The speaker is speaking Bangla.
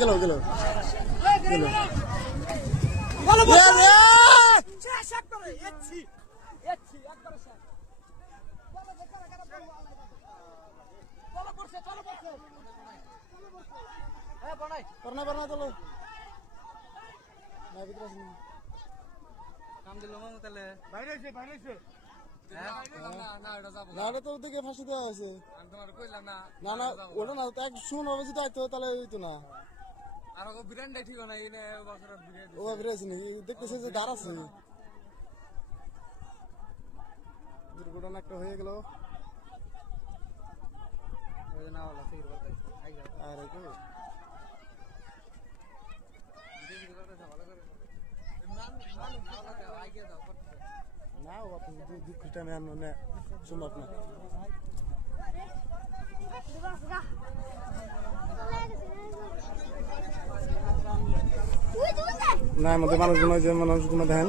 গেল গেল চলো তো ওদিকে ফাঁসি দেওয়া হয়েছে না না ওটা না শুন হবে যদি আইতো তাহলে হইতো না ও বিরাইছে নাকি দেখতেছে যে দাঁড় আছে দুর্ঘটনা একটা হয়ে গেল আর না আপনি দুঃখটা নেন সম্ভব না না আমাদের মানুষগুলো যে মানুষগুলো দেখেন